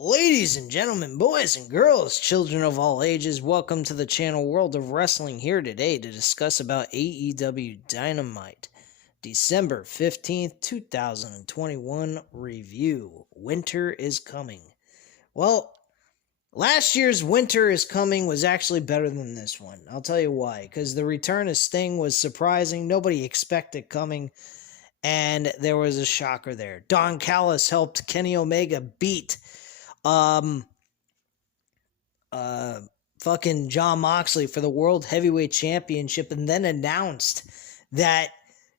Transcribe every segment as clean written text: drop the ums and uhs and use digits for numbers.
Ladies and gentlemen, boys and girls, children of all ages, welcome to the channel World of Wrestling, here today to discuss about AEW Dynamite, December 15th, 2021 review. Winter is coming. Well, last year's Winter is Coming was actually better than this one. I'll tell you why. Because the return of Sting was surprising. Nobody expected coming. And there was a shocker there. Don Callis helped Kenny Omega beat fucking Jon Moxley for the World Heavyweight Championship, and then announced that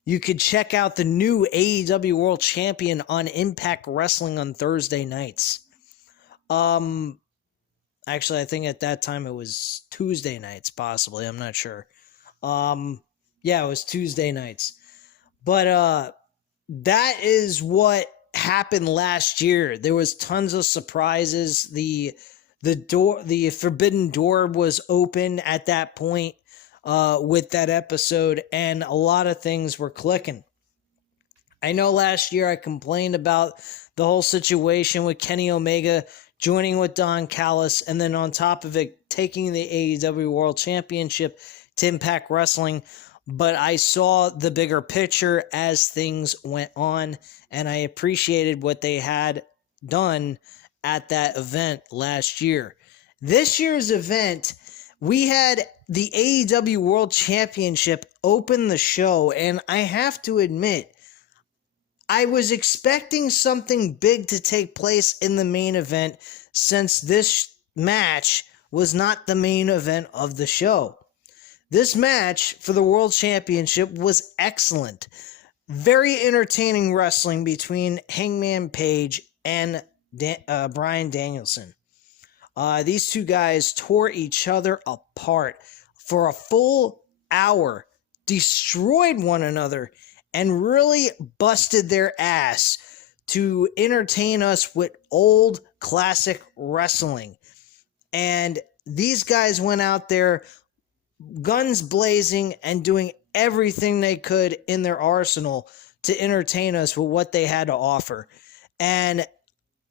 you could check out the new AEW World Champion on Impact Wrestling on Thursday nights. Actually, I think at that time it was Tuesday nights, possibly. I'm not sure. Yeah, it was Tuesday nights. But that is what happened last year. There was tons of surprises. The forbidden door was open at that point with that episode, and a lot of things were clicking. I know last year I complained about the whole situation with Kenny Omega joining with Don Callis, and then on top of it, taking the AEW World Championship to Impact Wrestling. But I saw the bigger picture as things went on, and I appreciated what they had done at that event last year. This year's event, we had the AEW World Championship open the show, and I have to admit, I was expecting something big to take place in the main event, since this match was not the main event of the show. This match for the World Championship was excellent. Very entertaining wrestling between Hangman Page and Bryan Danielson. These two guys tore each other apart for a full hour, destroyed one another, and really busted their ass to entertain us with old classic wrestling. And these guys went out there guns blazing and doing everything they could in their arsenal to entertain us with what they had to offer. And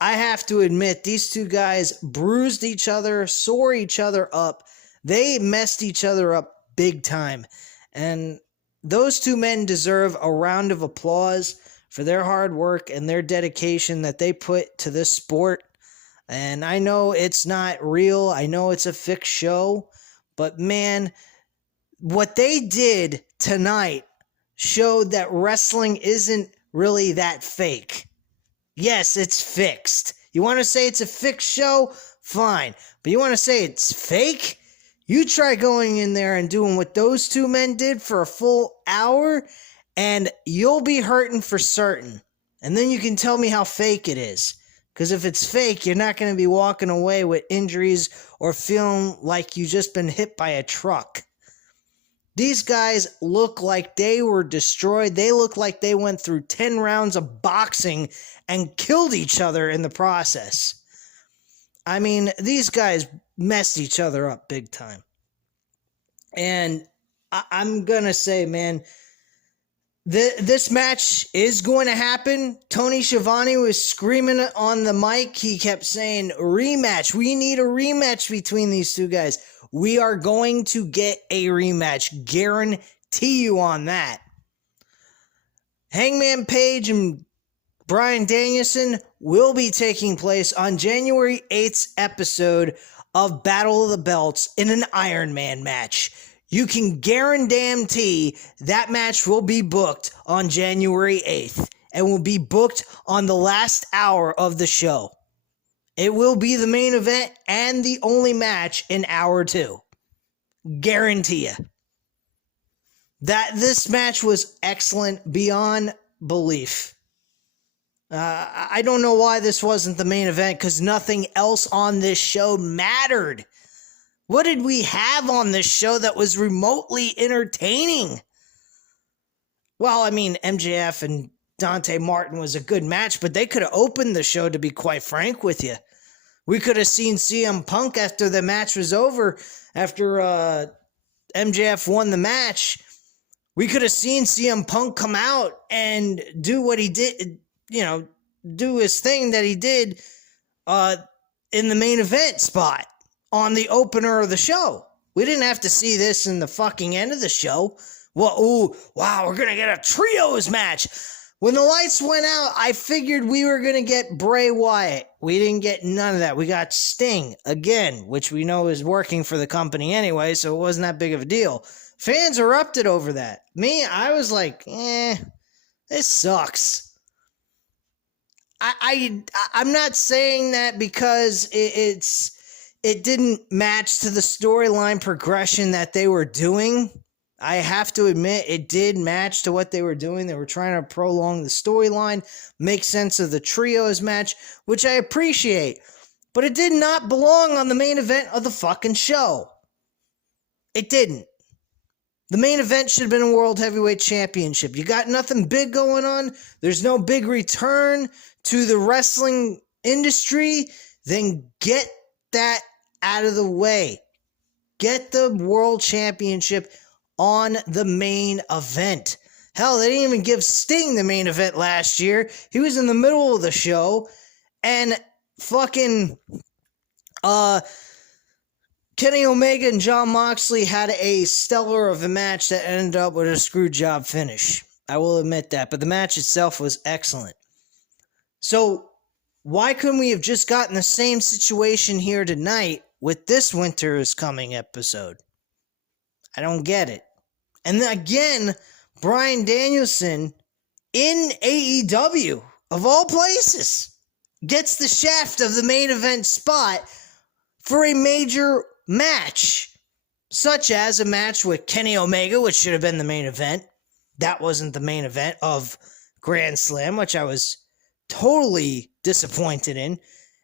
I have to admit, these two guys bruised each other, sore each other up. They messed each other up big time. And those two men deserve a round of applause for their hard work and their dedication that they put to this sport. And I know it's not real. I know it's a fixed show. But man, what they did tonight showed that wrestling isn't really that fake. Yes, it's fixed. You want to say it's a fixed show? Fine. But you want to say it's fake? You try going in there and doing what those two men did for a full hour, and you'll be hurting for certain. And then you can tell me how fake it is. Because if it's fake, you're not going to be walking away with injuries or feeling like you just been hit by a truck. These guys look like they were destroyed. They look like they went through 10 rounds of boxing and killed each other in the process. I mean, these guys messed each other up big time. And I'm going to say, man, this match is going to happen. Tony Schiavone was screaming on the mic. He kept saying, rematch. We need a rematch between these two guys. We are going to get a rematch. Guarantee you on that. Hangman Page and Bryan Danielson will be taking place on January 8th's episode of Battle of the Belts in an Iron Man match. You can guarantee that match will be booked on January 8th and will be booked on the last hour of the show. It will be the main event and the only match in hour 2. Guarantee you. That this match was excellent beyond belief. I don't know why this wasn't the main event, because nothing else on this show mattered. What did we have on this show that was remotely entertaining? Well, I mean, MJF and Dante Martin was a good match, but they could have opened the show, to be quite frank with you. We could have seen CM Punk after the match was over, after MJF won the match. We could have seen CM Punk come out and do what he did, do his thing that he did in the main event spot on the opener of the show. We didn't have to see this in the fucking end of the show. Well, ooh, wow, we're going to get a trios match. When the lights went out, I figured we were going to get Bray Wyatt. We didn't get none of that. We got Sting, again, which we know is working for the company anyway, so it wasn't that big of a deal. Fans erupted over that. Me, I was like, this sucks. I'm not saying that because it didn't match to the storyline progression that they were doing. I have to admit, it did match to what they were doing. They were trying to prolong the storyline, make sense of the trios match, which I appreciate. But it did not belong on the main event of the fucking show. It didn't. The main event should have been a World Heavyweight Championship. You got nothing big going on. There's no big return to the wrestling industry. Then get that out of the way. Get the World Championship on the main event. Hell, they didn't even give Sting the main event last year. He was in the middle of the show, and fucking Kenny Omega and Jon Moxley had a stellar of a match that ended up with a screw job finish. I will admit that, but the match itself was excellent. So why couldn't we have just gotten the same situation here tonight with this Winter is Coming episode? I don't get it. And then again, Bryan Danielson in AEW, of all places, gets the shaft of the main event spot for a major match, such as a match with Kenny Omega, which should have been the main event. That wasn't the main event of Grand Slam, which I was totally disappointed in.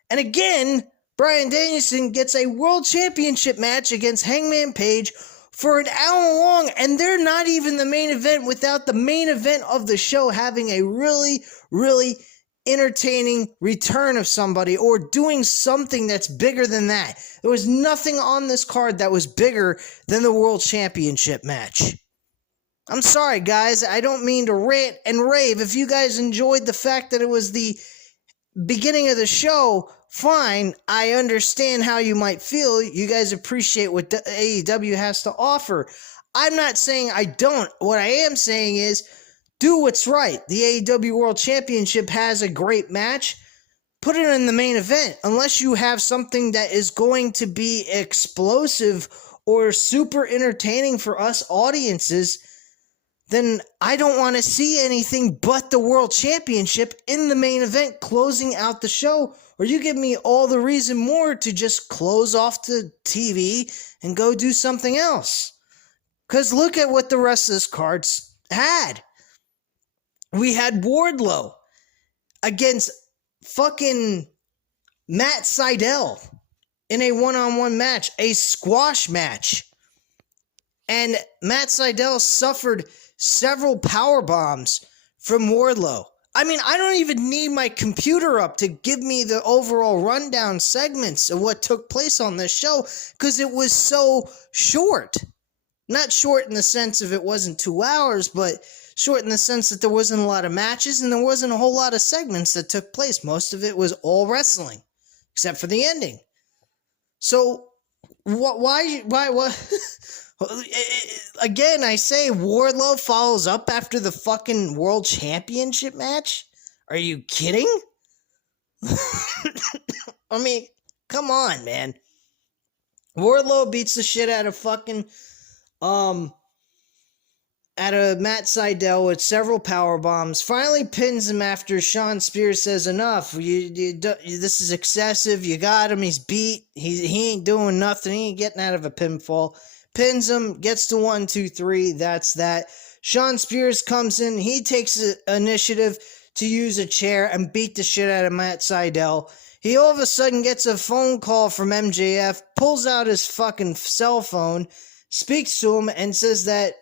And again, Bryan Danielson gets a world championship match against Hangman Page for an hour long, and they're not even the main event without the main event of the show having a really, really entertaining return of somebody or doing something that's bigger than that. There was nothing on this card that was bigger than the World Championship match. I'm sorry, guys. I don't mean to rant and rave. If you guys enjoyed the fact that it was the beginning of the show, fine. I understand how you might feel. You guys appreciate what AEW has to offer. I'm not saying I don't. What I am saying is do what's right. The AEW World Championship has a great match. Put it in the main event. Unless you have something that is going to be explosive or super entertaining for us audiences, then I don't want to see anything but the World Championship in the main event closing out the show, or you give me all the reason more to just close off the TV and go do something else. Because look at what the rest of this card's had. We had Wardlow against fucking Matt Sydal in a one-on-one match, a squash match. And Matt Sydal suffered several power bombs from Wardlow. I mean, I don't even need my computer up to give me the overall rundown segments of what took place on this show because it was so short. Not short in the sense of it wasn't 2 hours, but short in the sense that there wasn't a lot of matches and there wasn't a whole lot of segments that took place. Most of it was all wrestling, except for the ending. So, why? Again, I say Wardlow follows up after the fucking World Championship match? Are you kidding? I mean, come on, man. Wardlow beats the shit out of fucking out of Matt Sydal with several power bombs. Finally pins him after Sean Spears says enough. This is excessive. You got him. He's beat. He ain't doing nothing. He ain't getting out of a pinfall. Pins him. Gets to 1, 2, 3. That's that. Sean Spears comes in. He takes initiative to use a chair and beat the shit out of Matt Sydal. He all of a sudden gets a phone call from MJF, pulls out his fucking cell phone, speaks to him, and says that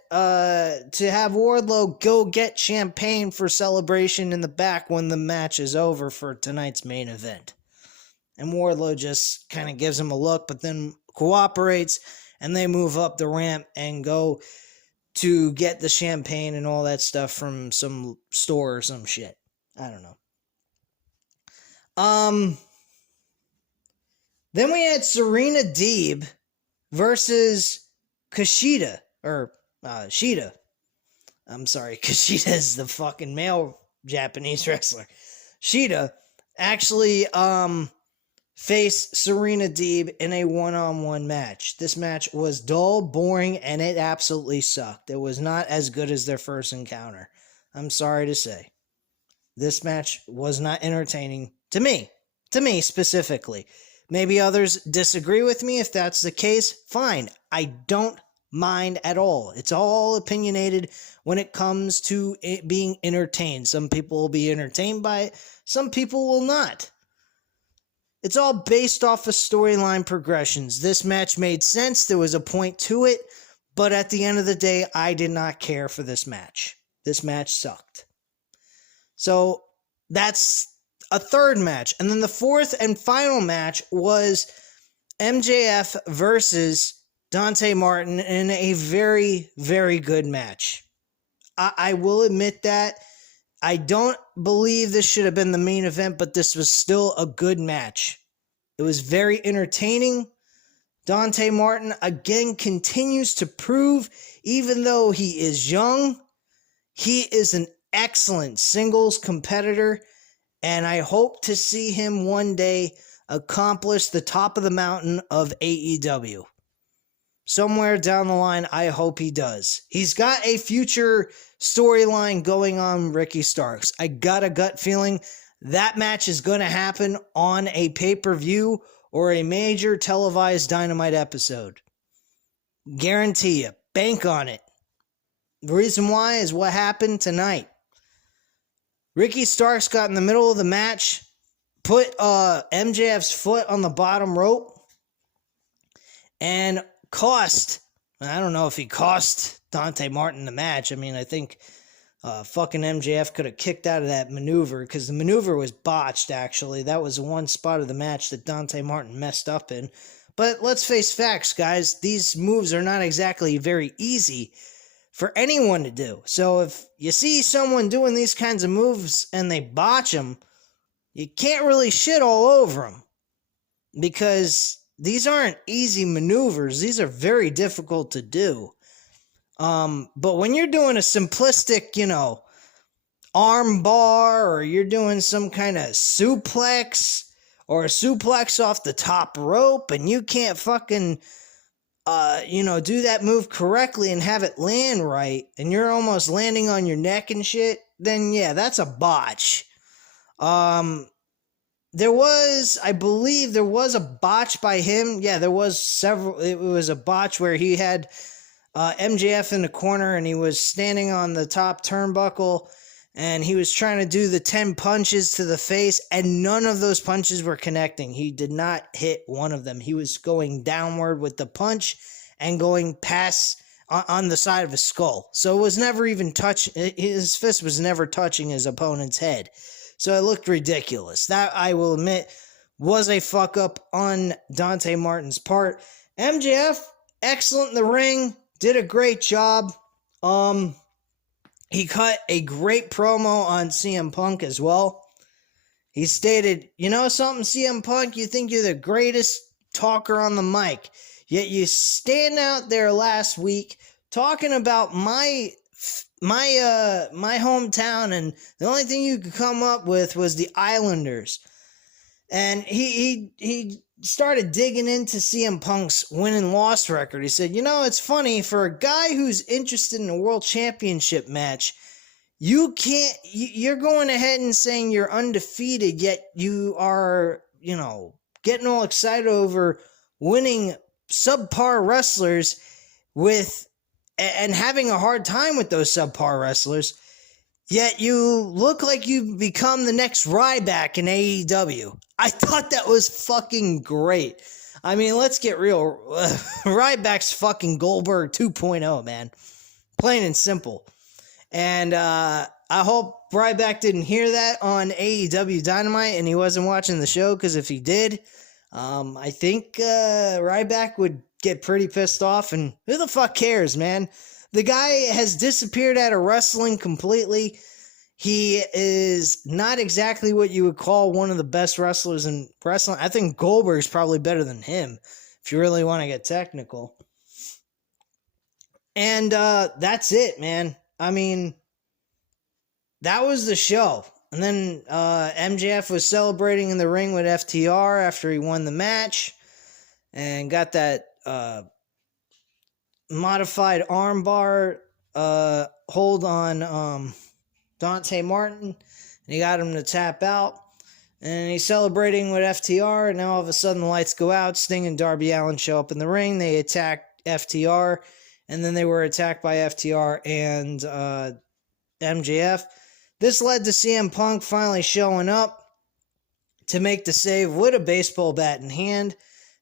to have Wardlow go get champagne for celebration in the back when the match is over for tonight's main event. And Wardlow just kind of gives him a look, but then cooperates, and they move up the ramp and go to get the champagne and all that stuff from some store or some shit. I don't know. Then we had Serena Deeb versus Kushida, or Shida. I'm sorry, Kushida is the fucking male Japanese wrestler. Shida actually faced Serena Deeb in a one-on-one match. This match was dull, boring, and it absolutely sucked. It was not as good as their first encounter. I'm sorry to say. This match was not entertaining to me specifically. Maybe others disagree with me. If that's the case, fine. I don't mind at all. It's all opinionated when it comes to it being entertained. Some people will be entertained by it. Some people will not. It's all based off of storyline progressions. This match made sense. There was a point to it. But at the end of the day, I did not care for this match. This match sucked. So that's a third match. And then the fourth and final match was MJF versus Dante Martin in a very, very good match. I will admit that. I don't believe this should have been the main event, but this was still a good match. It was very entertaining. Dante Martin again continues to prove, even though he is young, he is an excellent singles competitor, and I hope to see him one day accomplish the top of the mountain of AEW. Somewhere down the line, I hope he does. He's got a future storyline going on Ricky Starks. I got a gut feeling that match is going to happen on a pay-per-view or a major televised Dynamite episode. Guarantee you. Bank on it. The reason why is what happened tonight. Ricky Starks got in the middle of the match, put MJF's foot on the bottom rope, and I don't know if he cost Dante Martin the match. I mean, I think fucking MJF could have kicked out of that maneuver because the maneuver was botched, actually. That was one spot of the match that Dante Martin messed up in. But let's face facts, guys. These moves are not exactly very easy for anyone to do. So if you see someone doing these kinds of moves and they botch them, you can't really shit all over them because these aren't easy maneuvers. These are very difficult to do. But when you're doing a simplistic, arm bar, or you're doing some kind of suplex or a suplex off the top rope and you can't fucking do that move correctly and have it land right, and you're almost landing on your neck and shit, then yeah, that's a botch. I believe there was a botch by him. Yeah, there was several. It was a botch where he had MJF in the corner and he was standing on the top turnbuckle and he was trying to do the 10 punches to the face and none of those punches were connecting. He did not hit one of them. He was going downward with the punch and going past on the side of his skull. So it was never even his fist was never touching his opponent's head. So it looked ridiculous. That, I will admit, was a fuck up on Dante Martin's part. MJF, excellent in the ring, did a great job. He cut a great promo on CM Punk as well. He stated, you know something, CM Punk, you think you're the greatest talker on the mic, yet you stand out there last week talking about my hometown, and the only thing you could come up with was the Islanders. And he started digging into CM Punk's win and loss record. He said, it's funny, for a guy who's interested in a world championship match, you're going ahead and saying you're undefeated, yet you are, getting all excited over winning subpar wrestlers and having a hard time with those subpar wrestlers, yet you look like you've become the next Ryback in AEW. I thought that was fucking great. I mean, let's get real. Ryback's fucking Goldberg 2.0, man. Plain and simple. And I hope Ryback didn't hear that on AEW Dynamite and he wasn't watching the show, because if he did, I think Ryback would get pretty pissed off, and who the fuck cares, man? The guy has disappeared out of wrestling completely. He is not exactly what you would call one of the best wrestlers in wrestling. I think Goldberg's probably better than him, if you really want to get technical. And that's it, man. I mean, that was the show. And then MJF was celebrating in the ring with FTR after he won the match and got that modified armbar hold on Dante Martin. And he got him to tap out. And he's celebrating with FTR. And now all of a sudden the lights go out. Sting and Darby Allin show up in the ring. They attack FTR. And then they were attacked by FTR and MJF. This led to CM Punk finally showing up to make the save with a baseball bat in hand,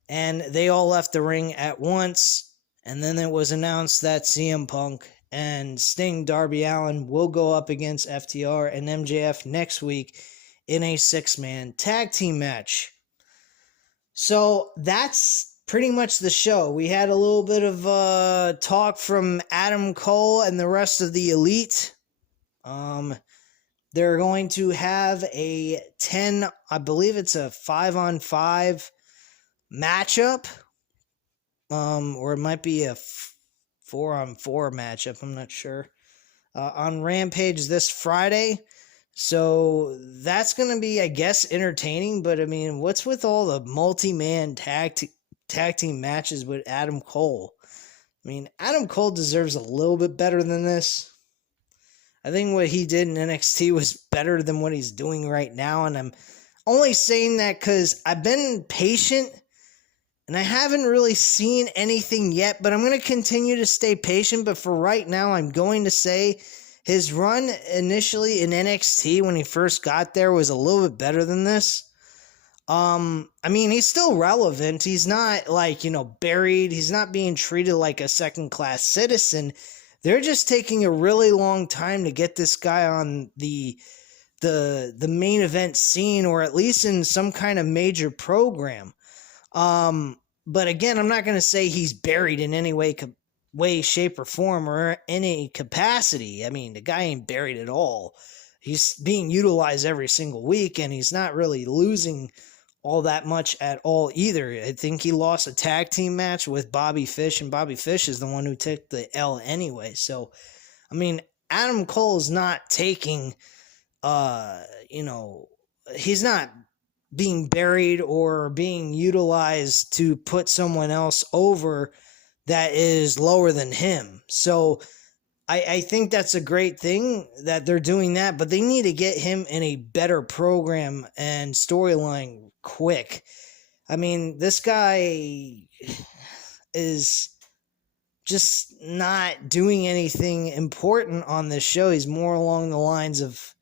and they all left the ring at once. And then it was announced that CM Punk and Sting Darby Allin will go up against FTR and MJF next week in a 6-man tag team match. So that's pretty much the show. We had a little bit of talk from Adam Cole and the rest of the Elite. They're going to have a 10, I believe it's a 5-on-5 matchup. Or it might be a 4-on-4 matchup, I'm not sure. On Rampage this Friday. So that's going to be, I guess, entertaining. But, I mean, what's with all the multi-man tag team matches with Adam Cole? I mean, Adam Cole deserves a little bit better than this. I think what he did in NXT was better than what he's doing right now. And I'm only saying that because I've been patient and I haven't really seen anything yet. But I'm going to continue to stay patient. But for right now, I'm going to say his run initially in NXT when he first got there was a little bit better than this. I mean, he's still relevant. He's not like, buried. He's not being treated like a second-class citizen. They're just taking a really long time to get this guy on the main event scene, or at least in some kind of major program. But again, I'm not going to say he's buried in any way, shape, or form, or any capacity. I mean, the guy ain't buried at all. He's being utilized every single week, and he's not really losing all that much at all either. I think he lost a tag team match with Bobby Fish, and Bobby Fish is the one who took the L anyway. So, I mean, Adam Cole is not taking, he's not being buried or being utilized to put someone else over that is lower than him. So, I think that's a great thing that they're doing that, but they need to get him in a better program and storyline quick. I mean, this guy is just not doing anything important on this show. He's more along the lines of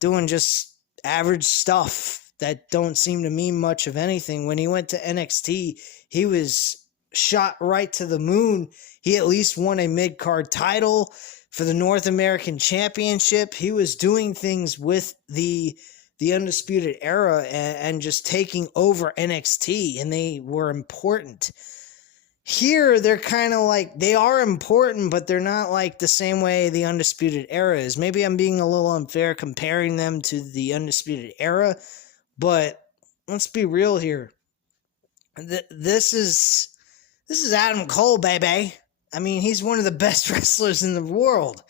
doing just average stuff that don't seem to mean much of anything. When he went to NXT, he was shot right to the moon. He at least won a mid-card title for the North American Championship. He was doing things with the Undisputed Era and just taking over NXT, and they were important. Here, they're kind of like, they are important, but they're not like the same way the Undisputed Era is. Maybe I'm being a little unfair comparing them to the Undisputed Era, but let's be real here. This is Adam Cole, baby. I mean, he's one of the best wrestlers in the world.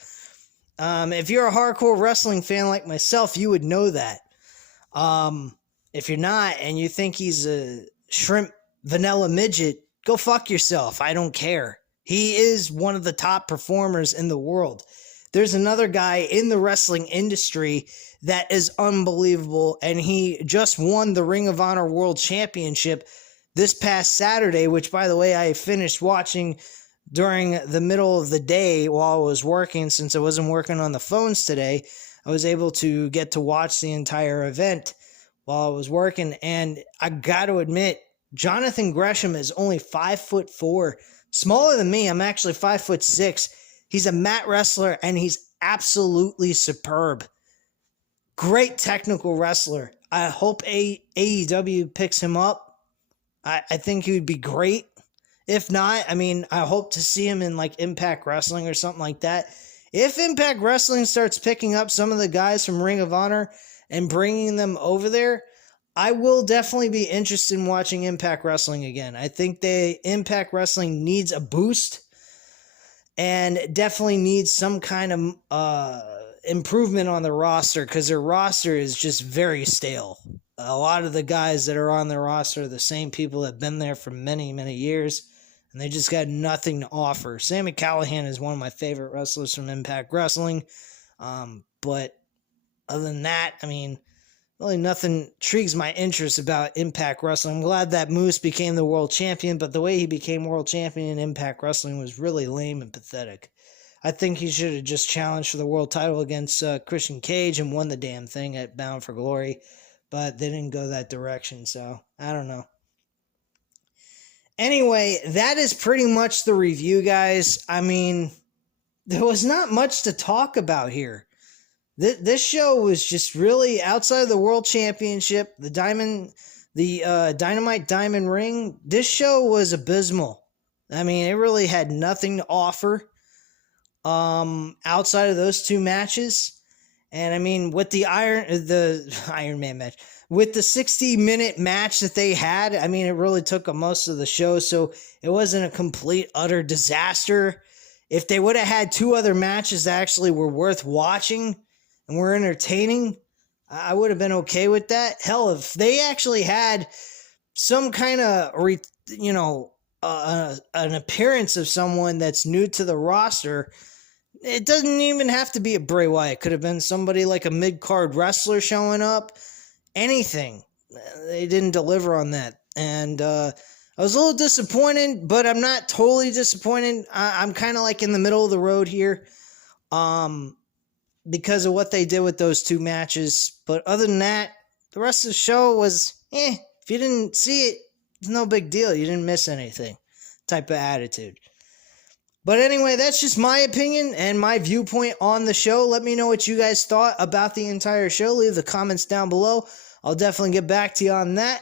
If you're a hardcore wrestling fan like myself, you would know that. If you're not and you think he's a shrimp vanilla midget, go fuck yourself. I don't care. He is one of the top performers in the world. There's another guy in the wrestling industry that is unbelievable, and he just won the Ring of Honor World Championship this past Saturday, which, by the way, I finished watching during the middle of the day while I was working. Since I wasn't working on the phones today, I was able to get to watch the entire event while I was working. And I got to admit, Jonathan Gresham is only 5'4", smaller than me. I'm actually 5'6". He's a mat wrestler, and he's absolutely superb. Great technical wrestler. I hope AEW picks him up. I think he would be great. If not, I mean, I hope to see him in like Impact Wrestling or something like that. If Impact Wrestling starts picking up some of the guys from Ring of Honor and bringing them over there, I will definitely be interested in watching Impact Wrestling again. I think Impact Wrestling needs a boost and definitely needs some kind of improvement on the roster, because their roster is just very stale. A lot of the guys that are on their roster are the same people that have been there for many, many years, and they just got nothing to offer. Sami Callihan is one of my favorite wrestlers from Impact Wrestling, but other than that, I mean, really nothing intrigues my interest about Impact Wrestling. I'm glad that Moose became the world champion, but the way he became world champion in Impact Wrestling was really lame and pathetic. I think he should have just challenged for the world title against Christian Cage and won the damn thing at Bound for Glory, but they didn't go that direction, so I don't know. Anyway, that is pretty much the review, guys. I mean, there was not much to talk about here. This show was just really outside of the World Championship, the Dynamite Diamond Ring. This show was abysmal. I mean, it really had nothing to offer outside of those two matches. And I mean, with the Iron Man match, with the 60-minute match that they had, I mean, it really took up most of the show, so it wasn't a complete, utter disaster. If they would have had two other matches that actually were worth watching and were entertaining, I would have been okay with that. Hell, if they actually had some kind of, an appearance of someone that's new to the roster, it doesn't even have to be a Bray Wyatt. It could have been somebody like a mid-card wrestler showing up. Anything. They didn't deliver on that. And I was a little disappointed, but I'm not totally disappointed. I'm kind of like in the middle of the road here because of what they did with those two matches. But other than that, the rest of the show was, if you didn't see it, it's no big deal. You didn't miss anything type of attitude. But anyway, that's just my opinion and my viewpoint on the show. Let me know what you guys thought about the entire show. Leave the comments down below. I'll definitely get back to you on that.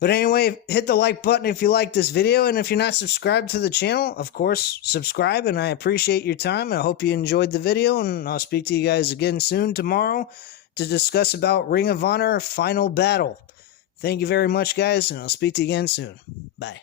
But anyway, hit the like button if you like this video. And if you're not subscribed to the channel, of course, subscribe. And I appreciate your time. I hope you enjoyed the video. And I'll speak to you guys again soon tomorrow to discuss about Ring of Honor Final Battle. Thank you very much, guys. And I'll speak to you again soon. Bye.